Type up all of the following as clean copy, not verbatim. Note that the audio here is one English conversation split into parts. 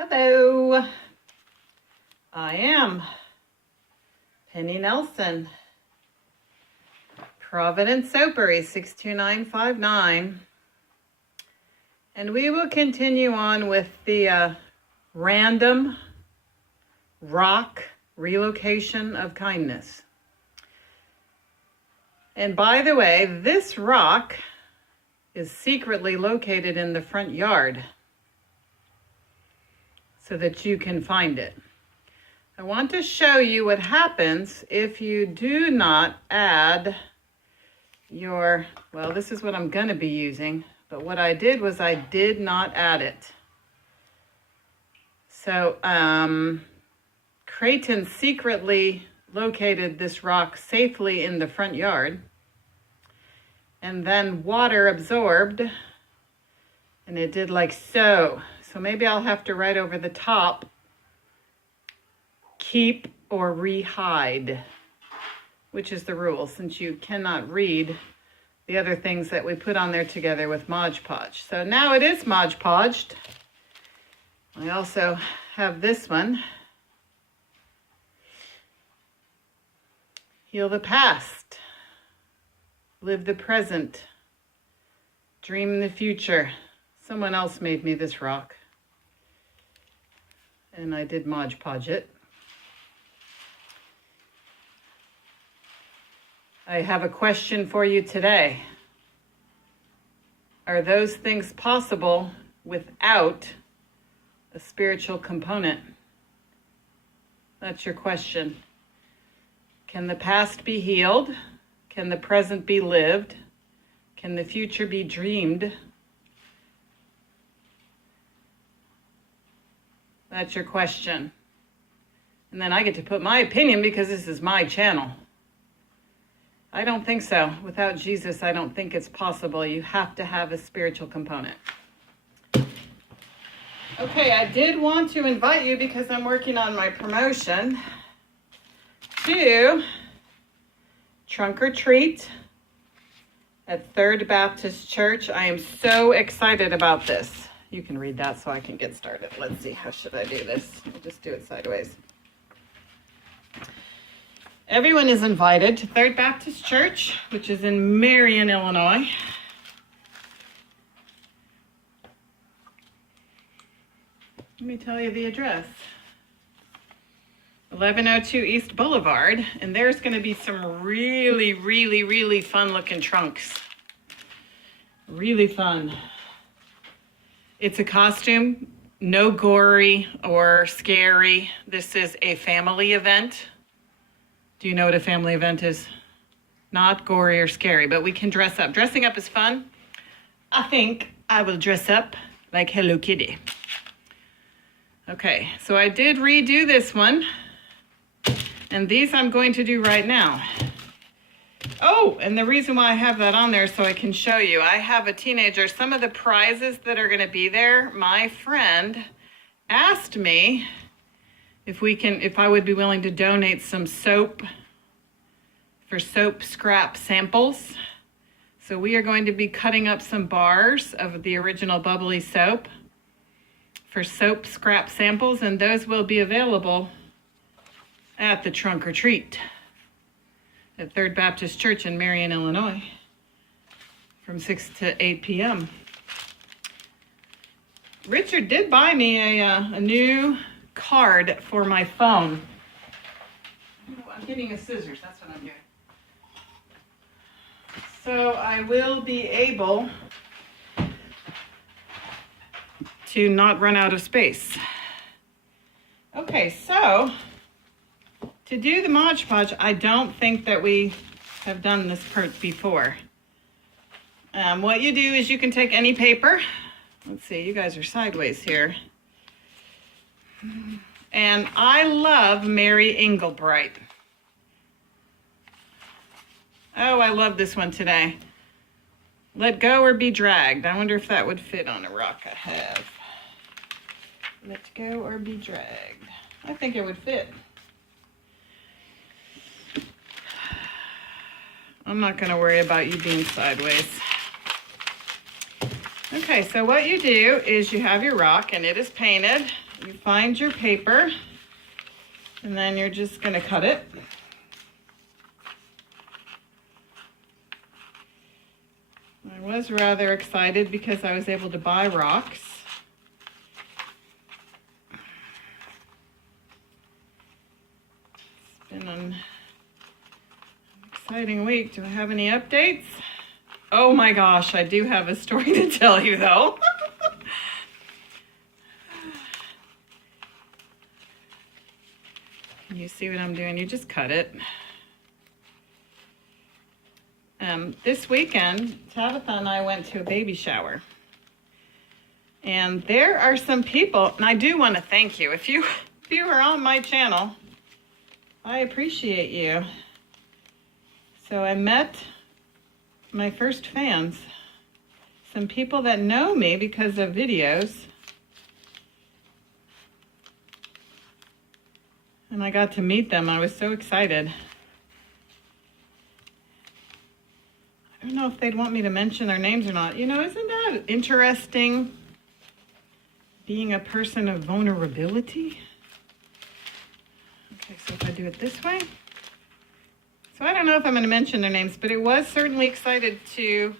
Hello, I am Penny Nelson, Providence Soapery 62959, and we will continue on with the random rock relocation of kindness. And by the way, this rock is secretly located in the front yard so that you can find it. I want to show you what happens if you do not add your, well, this is what I'm going to be using, but what I did was I did not add it. So Creighton secretly located this rock safely in the front yard, and then water absorbed, and it did like so. So maybe I'll have to write over the top, keep or re-hide, which is the rule, since you cannot read the other things that we put on there together with Modge Podge. So now it is Modge Podged. I also have this one. Heal the past. Live the present. Dream the future. Someone else made me this rock, and I did Modge Podge it. I have a question for you today. Are those things possible without a spiritual component? That's your question. Can the past be healed? Can the present be lived? Can the future be dreamed? That's your question. And then I get to put my opinion because this is my channel. I don't think so. Without Jesus, I don't think it's possible. You have to have a spiritual component. Okay, I did want to invite you, because I'm working on my promotion, to Trunk or Treat at Third Baptist Church. I am so excited about this. You can read that so I can get started. Let's see, how should I do this? I'll just do it sideways. Everyone is invited to Third Baptist Church, which is in Marion, Illinois. Let me tell you the address. 1102 East Boulevard, and there's going to be some really fun looking trunks. Really fun. It's a costume, no gory or scary. This is a family event. Do you know what a family event is? Not gory or scary, but we can dress up. Dressing up is fun. I think I will dress up like Hello Kitty. Okay, so I did redo this one, and these I'm going to do right now. Oh, and the reason why I have that on there is so I can show you. I have a teenager. Some of the prizes that are going to be there, my friend asked me if I would be willing to donate some soap for soap scrap samples. So we are going to be cutting up some bars of the original bubbly soap for soap scrap samples, and those will be available at the Trunk or Treat at Third Baptist Church in Marion, Illinois, from 6 to 8 p.m. Richard did buy me a new card for my phone. I'm getting a scissors, that's what I'm doing. So I will be able to not run out of space. Okay, so to do the Modge Podge, I don't think that we have done this part before. What you do is you can take any paper. Let's see, you guys are sideways here. And I love Mary Engrlbreit. Oh, I love this one today. Let go or be dragged. I wonder if that would fit on a rock I have. Let go or be dragged. I think it would fit. I'm not going to worry about you being sideways. Okay, so what you do is you have your rock, and it is painted. you find your paper, and then you're just going to cut it. I was rather excited because I was able to buy rocks. It's been an exciting week. Do I have any updates? Oh my gosh, I do have a story to tell you though. Can you see what I'm doing? You just cut it. This weekend, Tabitha and I went to a baby shower. And there are some people, and I do want to thank you. If you are on my channel, I appreciate you. So I met my first fans, some people that know me because of videos. And I got to meet them. I was so excited. I don't know if they'd want me to mention their names or not. You know, isn't that interesting? Being a person of vulnerability. Okay, so if I do it this way. So I don't know if I'm going to mention their names, but it was certainly excited to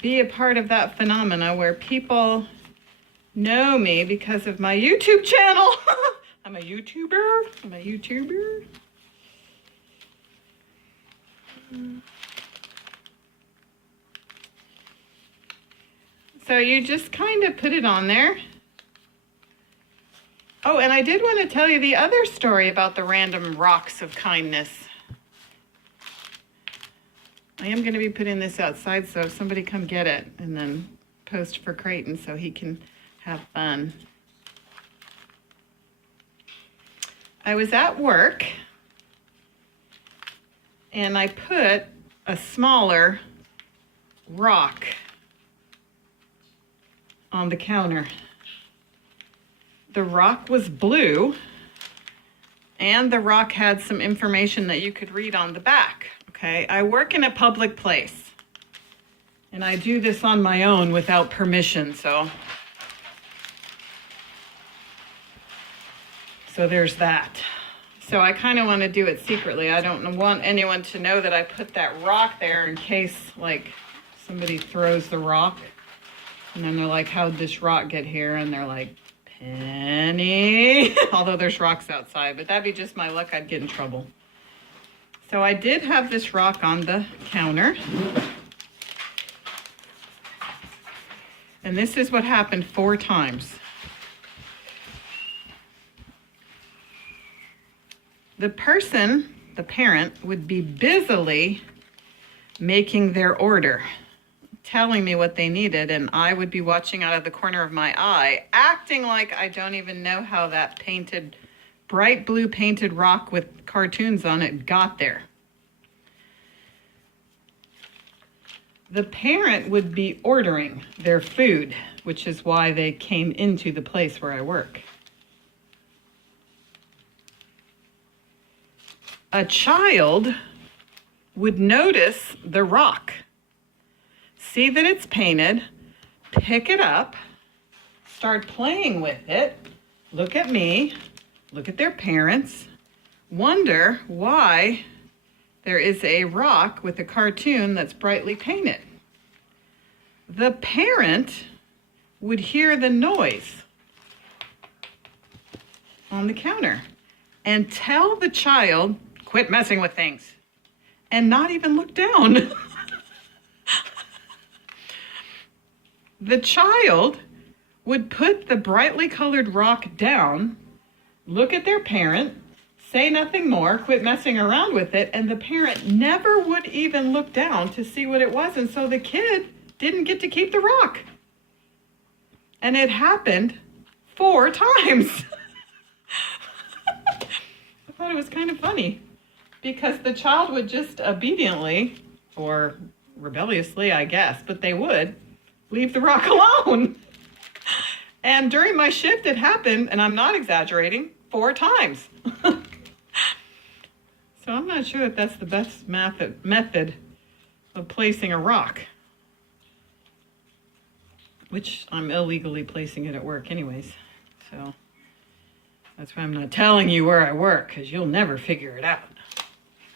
be a part of that phenomena where people know me because of my YouTube channel. I'm a YouTuber. So you just kind of put it on there. Oh, and I did want to tell you the other story about the random rocks of kindness. I am going to be putting this outside, so if somebody come get it and then post for Creighton so he can have fun. I was at work and I put a smaller rock on the counter. The rock was blue and the rock had some information that you could read on the back. Okay, I work in a public place and I do this on my own without permission, so there's that. So I kind of want to do it secretly. I don't want anyone to know that I put that rock there in case like somebody throws the rock and then they're like, how'd this rock get here? And they're like, Penny. Although there's rocks outside, but that'd be just my luck. I'd get in trouble. So I did have this rock on the counter. And this is what happened 4 times. The person, the parent, would be busily making their order, telling me what they needed, and I would be watching out of the corner of my eye, acting like I don't even know how that painted, bright blue painted rock with cartoons on it got there. The parent would be ordering their food, which is why they came into the place where I work. A child would notice the rock, see that it's painted, pick it up, start playing with it, look at me, look at their parents, wonder why there is a rock with a cartoon that's brightly painted. The parent would hear the noise on the counter and tell the child, quit messing with things, and not even look down. The child would put the brightly colored rock down, look at their parent, say nothing more, quit messing around with it, and the parent never would even look down to see what it was, and so the kid didn't get to keep the rock. And it happened 4 times. I thought it was kind of funny because the child would just obediently, or rebelliously, I guess, but they would leave the rock alone. And during my shift, it happened, and I'm not exaggerating, 4 times. So I'm not sure that that's the best method of placing a rock, which I'm illegally placing it at work anyways. So that's why I'm not telling you where I work, because you'll never figure it out.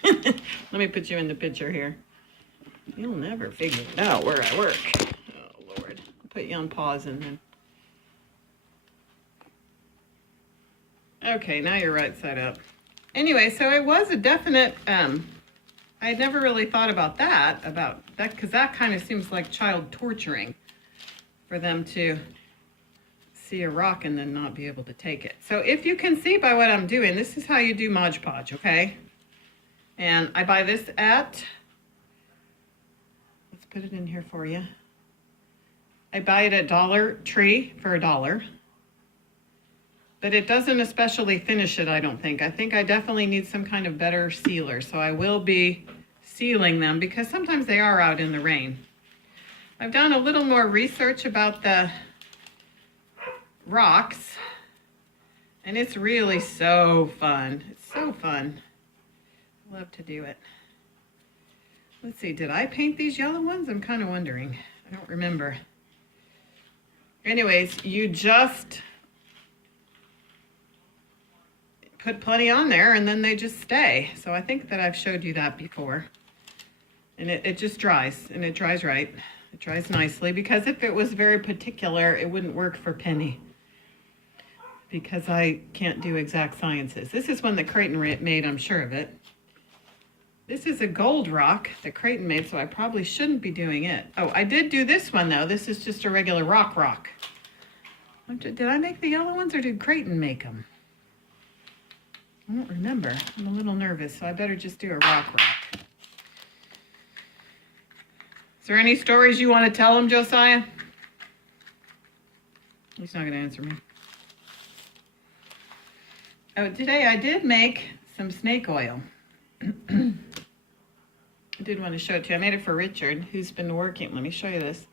Let me put you in the picture here. You'll never figure it out where I work. Oh, Lord. I'll put you on pause and then. Okay, now you're right side up. Anyway, so it was a definite, I had never really thought about that, because that kind of seems like child torturing for them to see a rock and then not be able to take it. So if you can see by what I'm doing, this is how you do Modge Podge, okay? And I buy this at, let's put it in here for you. I buy it at Dollar Tree for $1. But it doesn't especially finish it, I don't think. I think I definitely need some kind of better sealer. So I will be sealing them because sometimes they are out in the rain. I've done a little more research about the rocks. And it's really so fun. It's so fun. I love to do it. Let's see, did I paint these yellow ones? I'm kind of wondering. I don't remember. Anyways, you just put plenty on there and then they just stay. So I think that I've showed you that before. And it just dries, and it dries right. It dries nicely, because if it was very particular, it wouldn't work for Penny, because I can't do exact sciences. This is one that Creighton made, I'm sure of it. This is a gold rock that Creighton made, so I probably shouldn't be doing it. Oh, I did do this one though. This is just a regular rock. Did I make the yellow ones or did Creighton make them? I don't remember. I'm a little nervous, so I better just do a rock. Is there any stories you want to tell him, Josiah? He's not going to answer me. Oh, today I did make some snake oil. I did want to show it to you. I made it for Richard, who's been working. Let me show you this.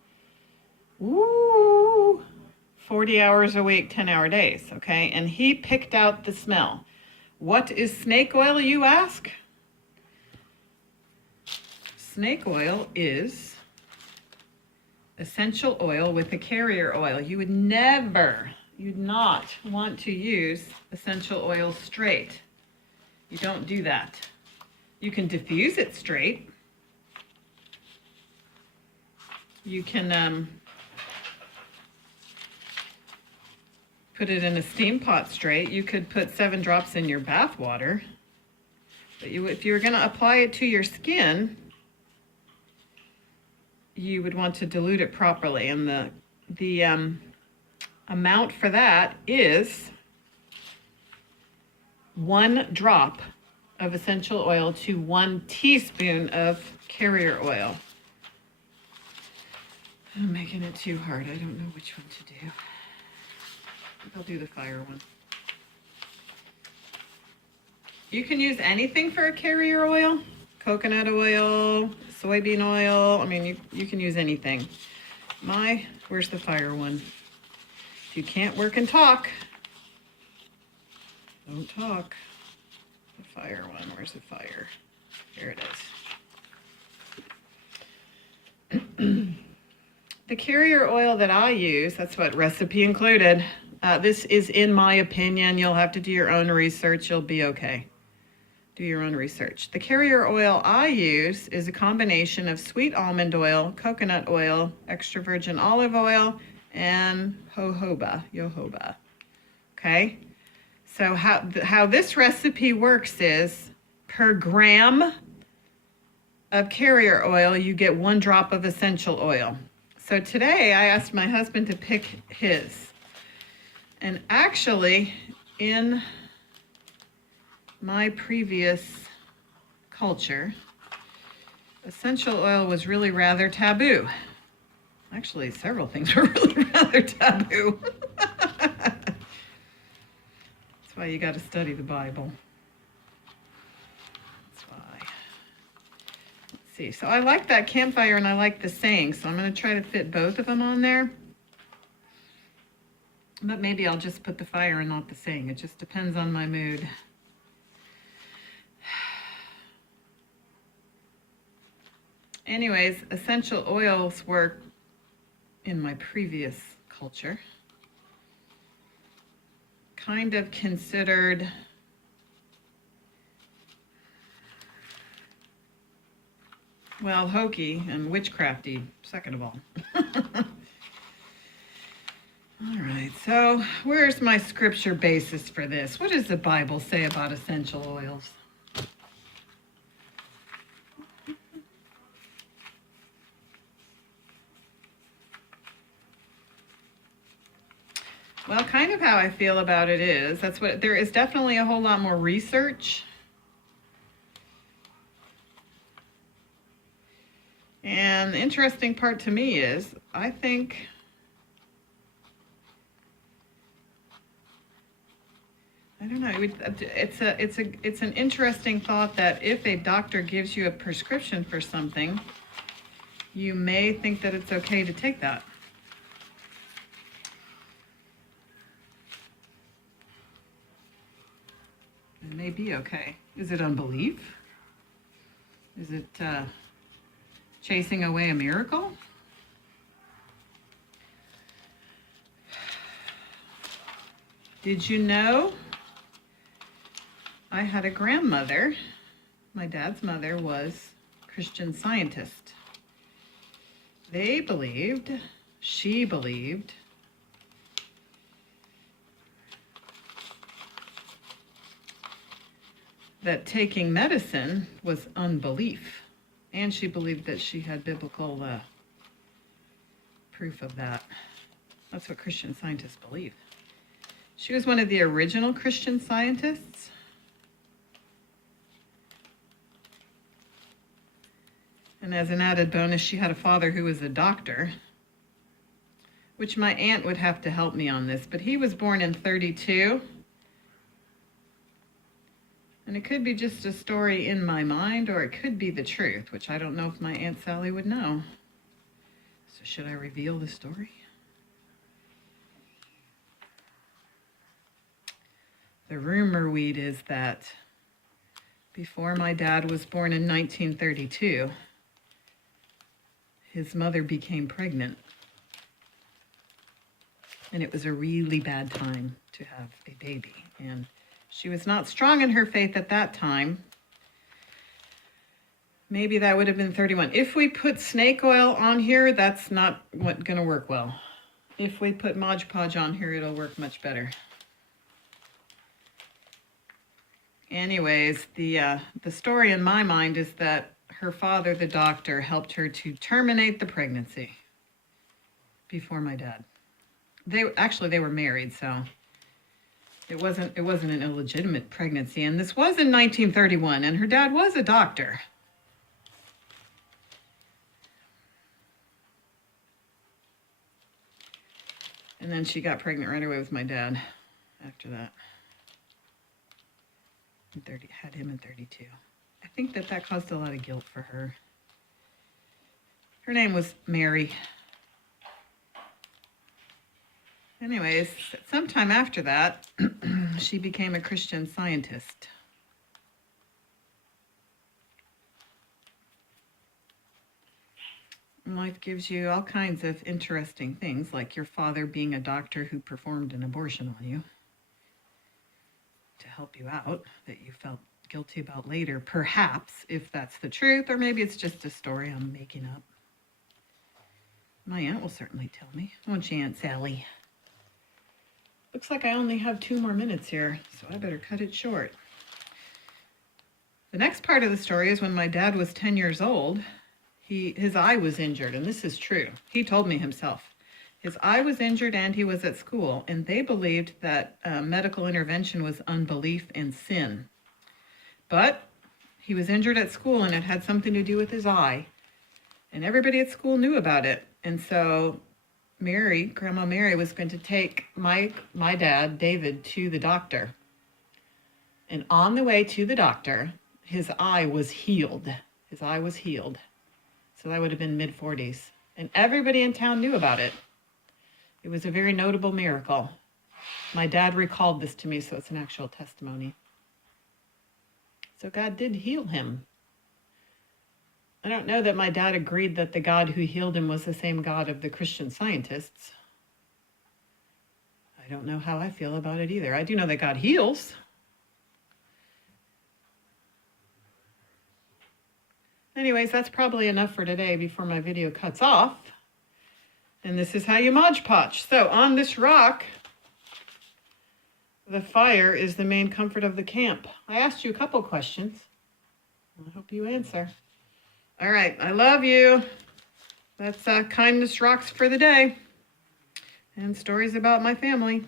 Woo! 40 hours a week, 10-hour days, okay? And he picked out the smell. What is snake oil, you ask? Snake oil is essential oil with a carrier oil. You'd not want to use essential oil straight. You don't do that. You can diffuse it straight. You can put it in a steam pot straight. You could put 7 drops in your bath water. But if you were going to apply it to your skin, you would want to dilute it properly. And the amount for that is 1 drop of essential oil to 1 teaspoon of carrier oil. I'm making it too hard. I don't know which one to do. I'll do the fire one. You can use anything for a carrier oil. Coconut oil, soybean oil. I mean, you can use anything. Where's the fire one? If you can't work and talk, don't talk. The fire one, where's the fire? Here it is. The carrier oil that I use, that's what recipe included. This is in my opinion. You'll have to do your own research. You'll be okay. Do your own research. The carrier oil I use is a combination of sweet almond oil, coconut oil, extra virgin olive oil, and jojoba. Okay? So how this recipe works is per gram of carrier oil, you get 1 drop of essential oil. So today I asked my husband to pick his. And actually, in my previous culture, essential oil was really rather taboo. Actually, several things were really rather taboo. That's why you got to study the Bible. That's why. Let's see. So I like that campfire and I like the saying, so I'm going to try to fit both of them on there. But maybe I'll just put the fire and not the saying. It just depends on my mood. Anyways, essential oils were in my previous culture. kind of considered well, hokey and witchcrafty, second of all. All right, so where's my scripture basis for this? What does the Bible say about essential oils? Well, kind of how I feel about it is, there is definitely a whole lot more research. And the interesting part to me is, I think I don't know. It's an interesting thought that if a doctor gives you a prescription for something, you may think that it's okay to take that. It may be okay. Is it unbelief? Is it chasing away a miracle? Did you know I had a grandmother? My dad's mother was a Christian Scientist. She believed that taking medicine was unbelief. And she believed that she had biblical proof of that. That's what Christian Scientists believe. She was one of the original Christian Scientists. And as an added bonus, she had a father who was a doctor, which my aunt would have to help me on this, but he was born in 32. And it could be just a story in my mind, or it could be the truth, which I don't know if my Aunt Sally would know. So should I reveal the story? The rumor weed is that before my dad was born in 1932, his mother became pregnant. And it was a really bad time to have a baby. And she was not strong in her faith at that time. Maybe that would have been 31. If we put snake oil on here, that's not going to work well. If we put Modge Podge on here, it'll work much better. Anyways, the story in my mind is that her father, the doctor, helped her to terminate the pregnancy before my dad. They were married, so it wasn't an illegitimate pregnancy. And this was in 1931, and her dad was a doctor. And then she got pregnant right away with my dad after that. Had him in 32. I think that caused a lot of guilt for her. Her name was Mary. Anyways, sometime after that, she became a Christian Scientist. And life gives you all kinds of interesting things, like your father being a doctor who performed an abortion on you to help you out, that you felt guilty about later, perhaps, if that's the truth, or maybe it's just a story I'm making up. My aunt will certainly tell me, won't you, Aunt Sally? Looks like I only have 2 more minutes here, so I better cut it short. The next part of the story is when my dad was 10 years old, his eye was injured, and this is true. He told me himself. His eye was injured and he was at school, and they believed that medical intervention was unbelief and sin. But he was injured at school, and it had something to do with his eye, and everybody at school knew about it. And so Grandma Mary was going to take my dad, David, to the doctor. And on the way to the doctor, his eye was healed. His eye was healed. So that would have been mid-40s. And everybody in town knew about it. It was a very notable miracle. My dad recalled this to me, so it's an actual testimony. So God did heal him. I don't know that my dad agreed that the God who healed him was the same God of the Christian Scientists. I don't know how I feel about it either. I do know that God heals. Anyways, that's probably enough for today before my video cuts off. And this is how you Modge Podge. So on this rock, the fire is the main comfort of the camp. I asked you a couple questions. I hope you answer. All right, I love you. That's Kindness Rocks for the day. And stories about my family.